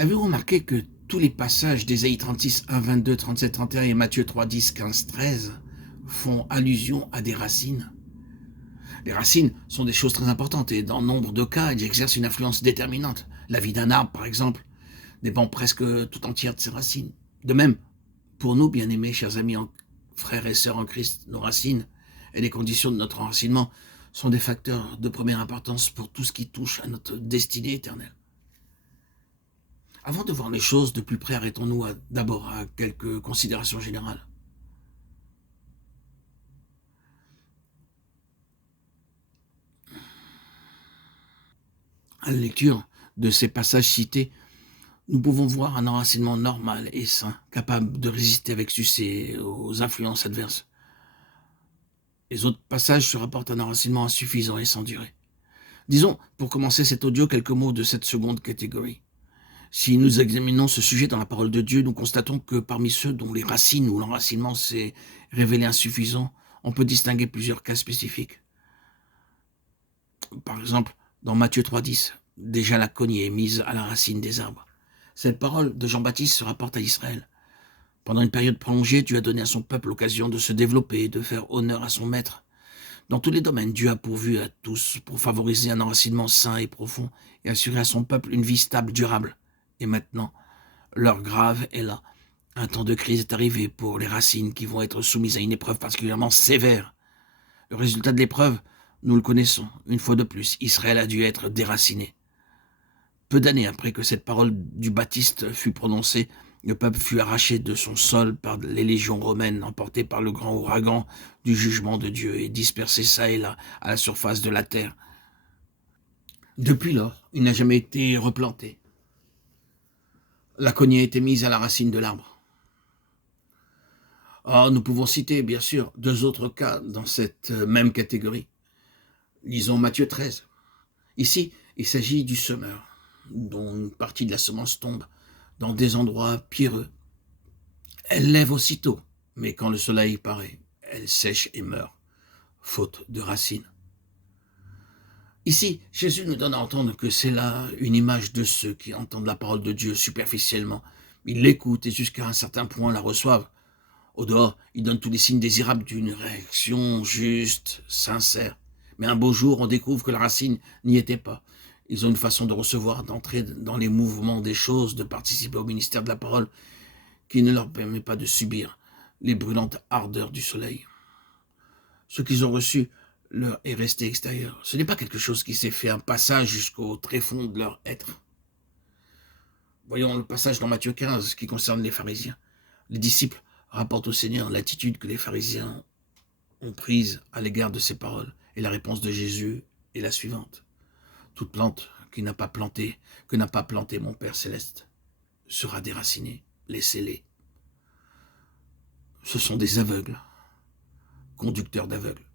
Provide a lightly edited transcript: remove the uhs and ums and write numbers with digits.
Avez-vous remarqué que tous les passages d'Ésaïe 36, 1, 22, 37, 31 et Matthieu 3, 10, 15, 13 font allusion à des racines? Les racines sont des choses très importantes et dans nombre de cas, elles exercent une influence déterminante. La vie d'un arbre, par exemple, dépend presque tout entière de ses racines. De même, pour nous, bien-aimés, chers amis, frères et sœurs en Christ, nos racines et les conditions de notre enracinement sont des facteurs de première importance pour tout ce qui touche à notre destinée éternelle. Avant de voir les choses de plus près, arrêtons-nous d'abord à quelques considérations générales. À la lecture de ces passages cités, nous pouvons voir un enracinement normal et sain, capable de résister avec succès aux influences adverses. Les autres passages se rapportent à un enracinement insuffisant et sans durée. Disons, pour commencer cet audio, quelques mots de cette seconde catégorie. Si nous examinons ce sujet dans la parole de Dieu, nous constatons que parmi ceux dont les racines ou l'enracinement s'est révélé insuffisant, on peut distinguer plusieurs cas spécifiques. Par exemple, dans Matthieu 3,10, déjà la cognée est mise à la racine des arbres. Cette parole de Jean-Baptiste se rapporte à Israël. Pendant une période prolongée, Dieu a donné à son peuple l'occasion de se développer et de faire honneur à son maître. Dans tous les domaines, Dieu a pourvu à tous pour favoriser un enracinement sain et profond et assurer à son peuple une vie stable, durable. Et maintenant, l'heure grave est là. Un temps de crise est arrivé pour les racines qui vont être soumises à une épreuve particulièrement sévère. Le résultat de l'épreuve, nous le connaissons. Une fois de plus, Israël a dû être déraciné. Peu d'années après que cette parole du Baptiste fut prononcée, le peuple fut arraché de son sol par les légions romaines, emporté par le grand ouragan du jugement de Dieu et dispersé çà et là à la surface de la terre. Depuis lors, il n'a jamais été replanté. La cognée a été mise à la racine de l'arbre. Or, nous pouvons citer, bien sûr, deux autres cas dans cette même catégorie. Lisons Matthieu 13. Ici, il s'agit du semeur, dont une partie de la semence tombe dans des endroits pierreux. Elle lève aussitôt, mais quand le soleil paraît, elle sèche et meurt, faute de racines. Ici, Jésus nous donne à entendre que c'est là une image de ceux qui entendent la parole de Dieu superficiellement. Ils l'écoutent et jusqu'à un certain point la reçoivent. Au dehors, ils donnent tous les signes désirables d'une réaction juste, sincère. Mais un beau jour, on découvre que la racine n'y était pas. Ils ont une façon de recevoir, d'entrer dans les mouvements des choses, de participer au ministère de la parole, qui ne leur permet pas de subir les brûlantes ardeurs du soleil. Ce qu'ils ont reçu leur est resté extérieur. Ce n'est pas quelque chose qui s'est fait un passage jusqu'au tréfonds de leur être. Voyons le passage dans Matthieu 15 qui concerne les pharisiens. Les disciples rapportent au Seigneur l'attitude que les pharisiens ont prise à l'égard de ces paroles. Et la réponse de Jésus est la suivante. Toute plante que n'a pas planté mon Père céleste sera déracinée. Laissez-les. Ce sont des aveugles, conducteurs d'aveugles.